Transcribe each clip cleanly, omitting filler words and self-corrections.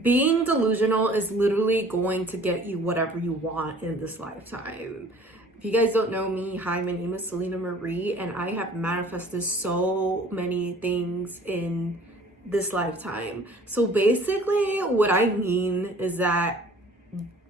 Being delusional is literally going to get you whatever you want in this lifetime. If you guys don't know me, hi, my name is Selena Marie, and I have manifested so many things in this lifetime. So basically, what I mean is that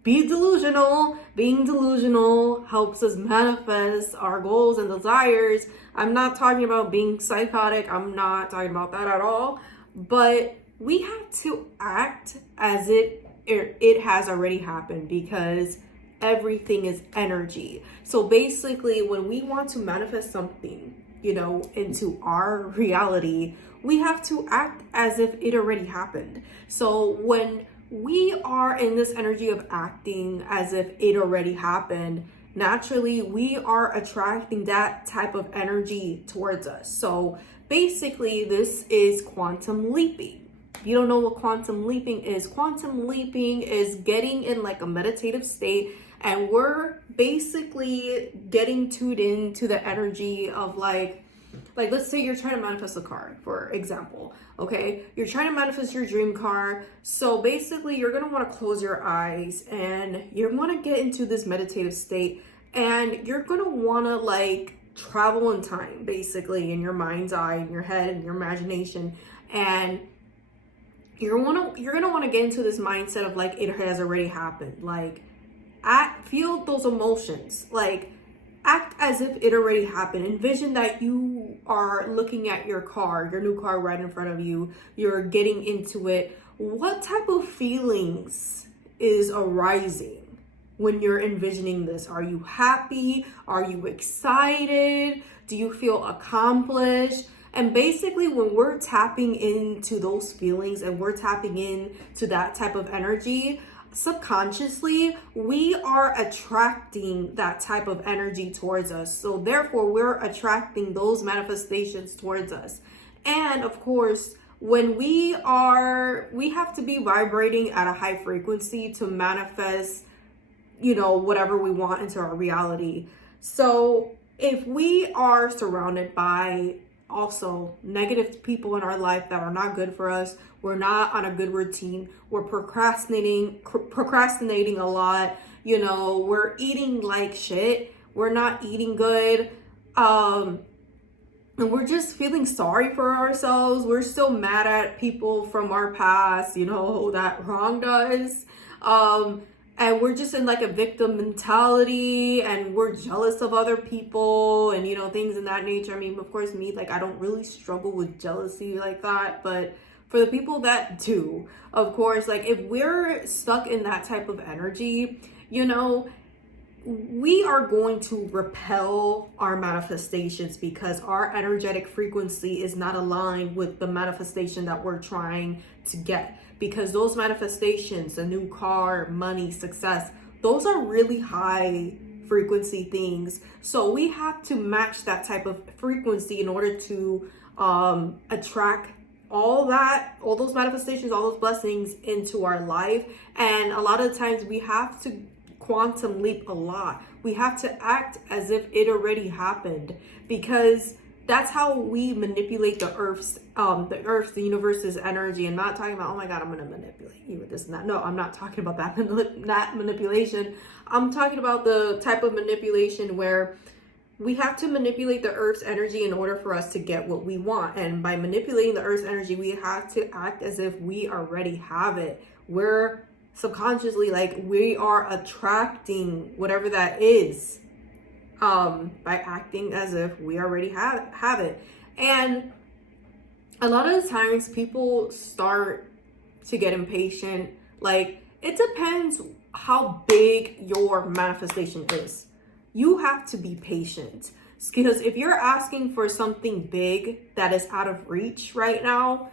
be delusional. Being delusional helps us manifest our goals and desires. I'm not talking about being psychotic. I'm not talking about that at all. But we have to act as it has already happened, because everything is energy. So basically, when we want to manifest something, into our reality, we have to act as if it already happened. So when we are in this energy of acting as if it already happened, naturally we are attracting that type of energy towards us. So basically, this is quantum leaping. If you don't know what quantum leaping is getting in like a meditative state, and we're basically getting tuned into the energy of like let's say you're trying to manifest a car, for example. Okay, you're trying to manifest your dream car. So basically, you're gonna want to close your eyes and you're gonna get into this meditative state, and you're gonna want to like travel in time, basically, in your mind's eye, in your head, in your imagination, and you're gonna want to get into this mindset of like it has already happened. Like, feel those emotions, like act as if it already happened. Envision that you are looking at your new car right in front of you. You're getting into it. What type of feelings is arising when you're envisioning this? Are you happy? Are you excited? Do you feel accomplished? And basically, when we're tapping into those feelings and we're tapping into that type of energy, subconsciously, we are attracting that type of energy towards us. So therefore, we're attracting those manifestations towards us. And of course, when we have to be vibrating at a high frequency to manifest, whatever we want into our reality. So if we are surrounded by also negative people in our life that are not good for us, we're not on a good routine, we're procrastinating a lot, we're eating like shit, we're not eating good, and we're just feeling sorry for ourselves, we're still mad at people from our past, that wronged us, and we're just in like a victim mentality, and we're jealous of other people and, things in that nature. I mean, of course, me, like, I don't really struggle with jealousy like that. But for the people that do, of course, like, if we're stuck in that type of energy, we are going to repel our manifestations, because our energetic frequency is not aligned with the manifestation that we're trying to get. Because those manifestations, a new car, money, success, those are really high frequency things. So we have to match that type of frequency in order to attract all those manifestations, all those blessings into our life. And a lot of times we have to quantum leap a lot. We have to act as if it already happened, because that's how we manipulate the the universe's energy. I'm not talking about, oh my God, I'm going to manipulate you with this and that. No, I'm not talking about that manipulation. I'm talking about the type of manipulation where we have to manipulate the earth's energy in order for us to get what we want. And by manipulating the earth's energy, we have to act as if we already have it. We're subconsciously, like, we are attracting whatever that is, by acting as if we already have it. And a lot of the times people start to get impatient. Like, it depends how big your manifestation is. You have to be patient, because if you're asking for something big that is out of reach right now,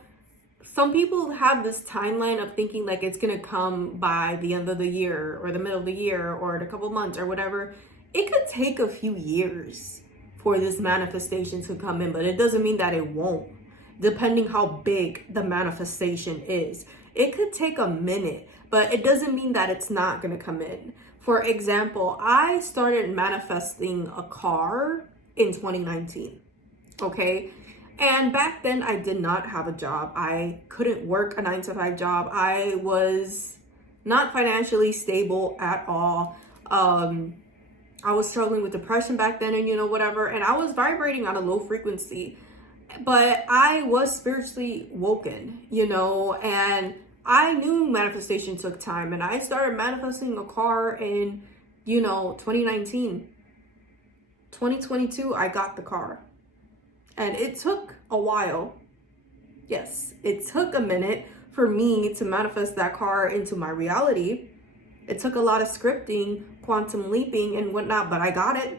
some people have this timeline of thinking like it's gonna come by the end of the year or the middle of the year or in a couple months or whatever. It could take a few years for this manifestation to come in, but it doesn't mean that it won't, depending how big the manifestation is. It could take a minute, but it doesn't mean that it's not going to come in. For example, I started manifesting a car in 2019, okay? And back then I did not have a job. I couldn't work a 9 to 5 job. I was not financially stable at all. I was struggling with depression back then, and whatever, and I was vibrating on a low frequency, but I was spiritually woken, and I knew manifestation took time, and I started manifesting a car in 2019. 2022 I got the car, and it took a while. Yes, it took a minute for me to manifest that car into my reality. It took a lot of scripting, quantum leaping, and whatnot, but I got it.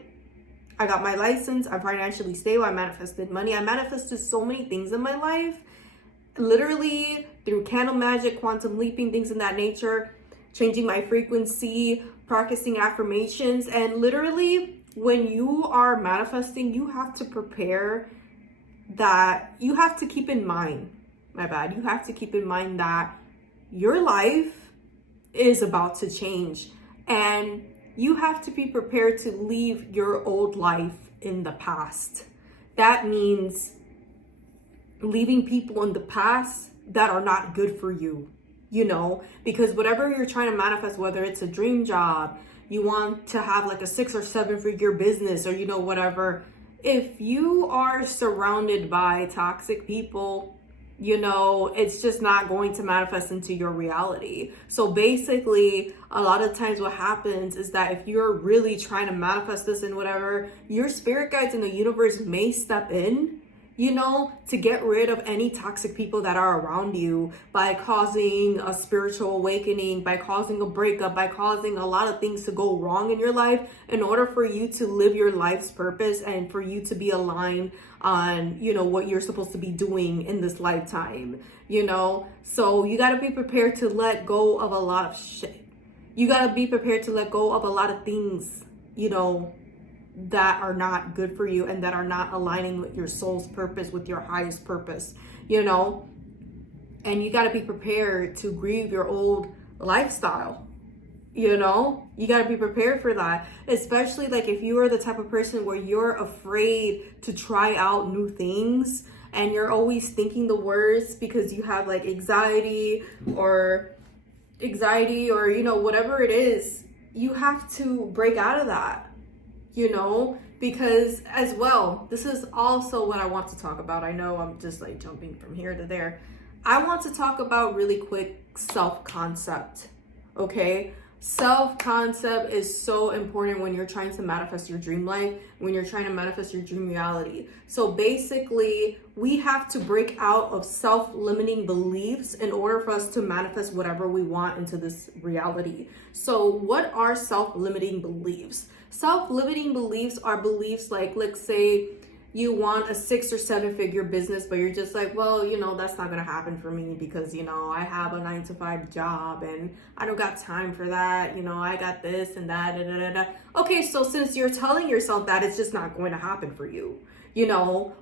I got my license. I'm financially stable. I manifested money. I manifested so many things in my life, literally through candle magic, quantum leaping, things in that nature, changing my frequency, practicing affirmations. And literally, when you are manifesting, you have to prepare that, you have to keep in mind, you have to keep in mind that your life is about to change, and you have to be prepared to leave your old life in the past. That means leaving people in the past that are not good for you, because whatever you're trying to manifest, whether it's a dream job, you want to have like a 6 or 7 figure business, or whatever, if you are surrounded by toxic people, it's just not going to manifest into your reality. So basically, a lot of times what happens is that if you're really trying to manifest this and whatever, your spirit guides in the universe may step in, to get rid of any toxic people that are around you, by causing a spiritual awakening, by causing a breakup, by causing a lot of things to go wrong in your life, in order for you to live your life's purpose and for you to be aligned on, what you're supposed to be doing in this lifetime, So you got to be prepared to let go of a lot of shit. You got to be prepared to let go of a lot of things, that are not good for you and that are not aligning with your soul's purpose, with your highest purpose, and you got to be prepared to grieve your old lifestyle. You got to be prepared for that, especially like if you are the type of person where you're afraid to try out new things, and you're always thinking the worst because you have like anxiety or whatever it is. You have to break out of that, because as well, this is also what I want to talk about. I know I'm just like jumping from here to there. I want to talk about really quick self-concept. Okay, self-concept is so important when you're trying to manifest your dream life, when you're trying to manifest your dream reality. So basically, we have to break out of self-limiting beliefs in order for us to manifest whatever we want into this reality. So what are self-limiting beliefs? Self-limiting beliefs are beliefs like, let's say you want a 6 or 7 figure business, but you're just like, well, that's not gonna happen for me because, I have a 9 to 5 job and I don't got time for that. I got this and that. Da, da, da, da. Okay, so since you're telling yourself that, it's just not going to happen for you.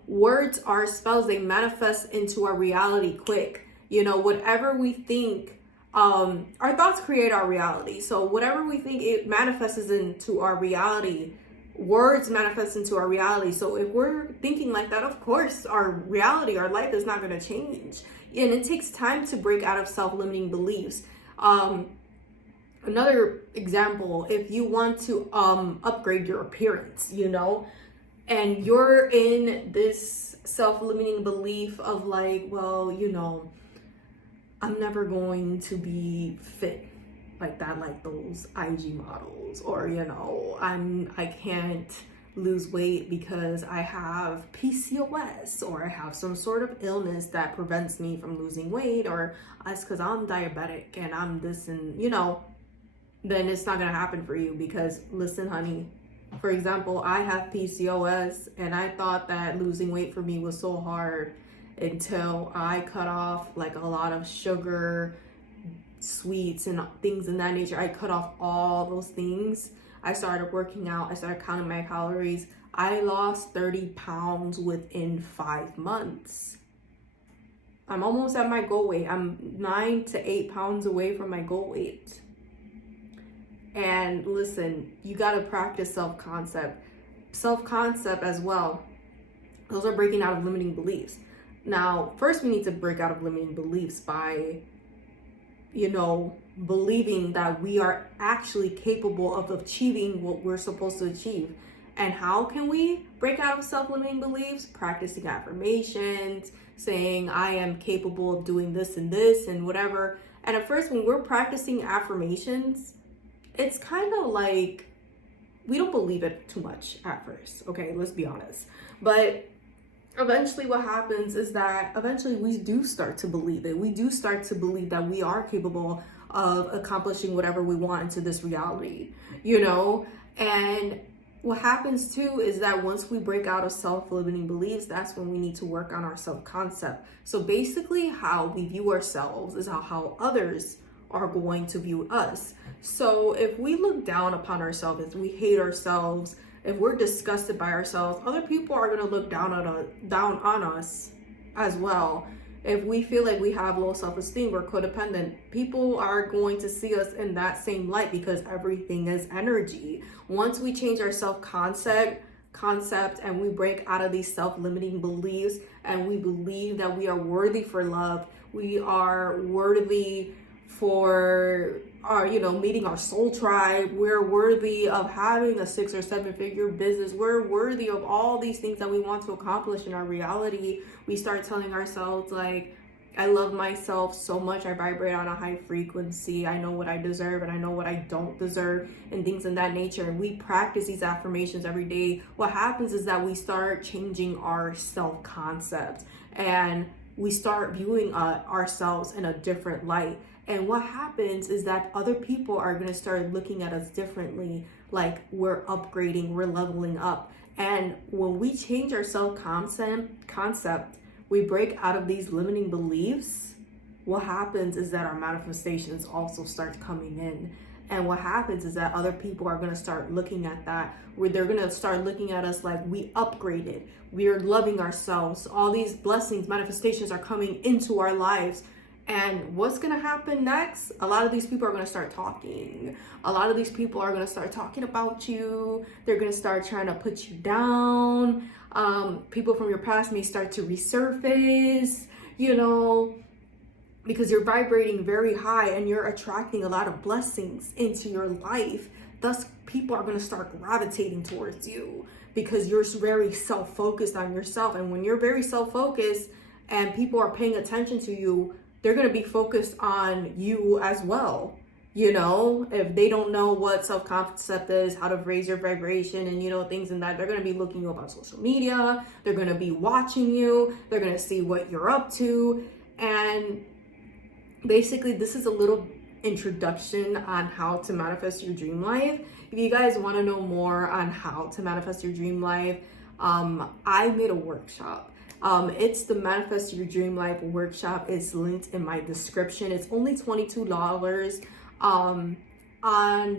Words are spells, they manifest into our reality quick. Whatever we think, our thoughts create our reality. So whatever we think, it manifests into our reality. Words manifest into our reality. So if we're thinking like that, of course our reality, our life is not going to change. And it takes time to break out of self-limiting beliefs. Another example, if you want to upgrade your appearance, and you're in this self-limiting belief of like, well, I'm never going to be fit like that, like those IG models, or I can't lose weight because I have PCOS, or I have some sort of illness that prevents me from losing weight, or it's because I'm diabetic and I'm this, and then it's not gonna happen for you. Because listen, honey, for example, I have PCOS, and I thought that losing weight for me was so hard until I cut off like a lot of sugar, sweets, and things in that nature. I cut off all those things. I started working out. I started counting my calories. I lost 30 pounds within 5 months. I'm almost at my goal weight. I'm 9 to 8 pounds away from my goal weight. And listen, you got to practice self-concept as well. Those are breaking out of limiting beliefs. Now, first we need to break out of limiting beliefs by, believing that we are actually capable of achieving what we're supposed to achieve. And how can we break out of self-limiting beliefs? Practicing affirmations, saying I am capable of doing this and whatever. And at first, when we're practicing affirmations, it's kind of like we don't believe it too much at first. Okay, let's be honest. But eventually what happens is that eventually we do start to believe it. We do start to believe that we are capable of accomplishing whatever we want into this reality, And what happens too is that once we break out of self-limiting beliefs, that's when we need to work on our self-concept. So basically how we view ourselves is how others are going to view us. So if we look down upon ourselves, if we hate ourselves, if we're disgusted by ourselves, other people are going to look down on us as well. If we feel like we have low self-esteem, we're codependent, people are going to see us in that same light because everything is energy. Once we change our self-concept and we break out of these self-limiting beliefs and we believe that we are worthy for love, we are worthy for meeting our soul tribe, we're worthy of having a 6 or 7 figure business, we're worthy of all these things that we want to accomplish in our reality. We start telling ourselves like, I love myself so much, I vibrate on a high frequency, I know what I deserve and I know what I don't deserve, and things in that nature. And we practice these affirmations every day. What happens is that we start changing our self-concept and we start viewing ourselves in a different light. And what happens is that other people are going to start looking at us differently, like we're upgrading, we're leveling up. And when we change our self-concept, we break out of these limiting beliefs, what happens is that our manifestations also start coming in. And what happens is that other people are going to start looking at that, where they're going to start looking at us like we upgraded, we are loving ourselves, all these blessings, manifestations are coming into our lives. And what's going to happen next? A lot of these people are going to start talking. A lot of these people are going to start talking about you. They're going to start trying to put you down. People from your past may start to resurface, because you're vibrating very high and you're attracting a lot of blessings into your life. Thus, people are going to start gravitating towards you because you're very self-focused on yourself. And when you're very self-focused and people are paying attention to you, they're going to be focused on you as well. If they don't know what self-concept is, how to raise your vibration and, things in that, they're going to be looking you up on social media. They're going to be watching you. They're going to see what you're up to. And basically, this is a little introduction on how to manifest your dream life. If you guys want to know more on how to manifest your dream life, I made a workshop. It's the Manifest Your Dream Life workshop. It's linked in my description. It's only $22. On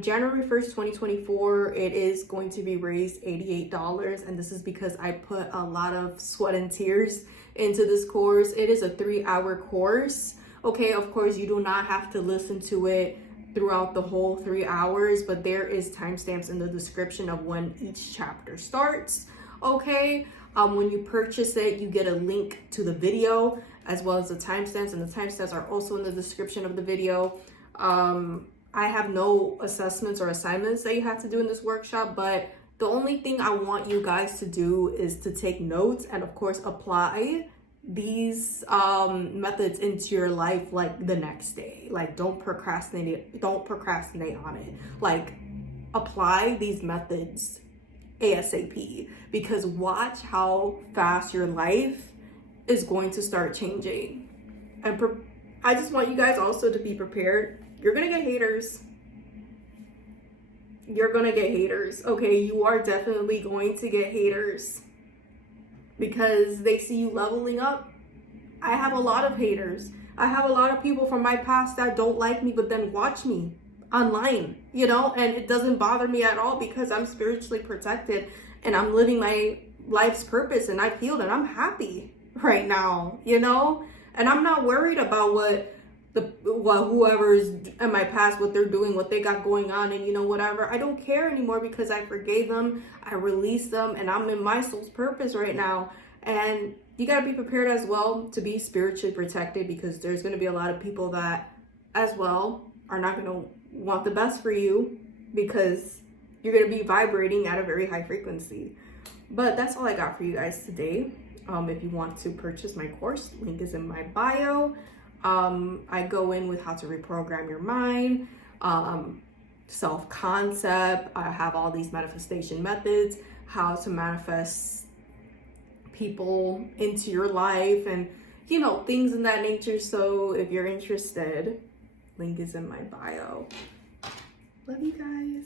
January 1st, 2024, it is going to be raised $88. And this is because I put a lot of sweat and tears into this course. It is a 3-hour course. Okay, of course, you do not have to listen to it throughout the whole 3 hours, but there is timestamps in the description of when each chapter starts. Okay. When you purchase it, you get a link to the video as well as the timestamps, and the timestamps are also in the description of the video. I have no assessments or assignments that you have to do in this workshop, but the only thing I want you guys to do is to take notes and of course apply these methods into your life like the next day. Like don't procrastinate on it. Like apply these methods ASAP, because watch how fast your life is going to start changing. And I just want you guys also to be prepared. You're gonna get haters. Okay, you are definitely going to get haters because they see you leveling up. I have a lot of haters. I have a lot of people from my past that don't like me but then watch me online, and it doesn't bother me at all because I'm spiritually protected and I'm living my life's purpose and I've healed and I'm happy right now, and I'm not worried about what whoever's in my past, what they're doing, what they got going on, and whatever. I don't care anymore because I forgave them, I released them, and I'm in my soul's purpose right now. And you got to be prepared as well to be spiritually protected, because there's going to be a lot of people that as well are not going to want the best for you, because you're going to be vibrating at a very high frequency. But that's all I got for you guys today. If you want to purchase my course, link is in my bio. I go in with how to reprogram your mind, self-concept. I have all these manifestation methods, how to manifest people into your life, and things in that nature. So if you're interested, link is in my bio. Love you guys.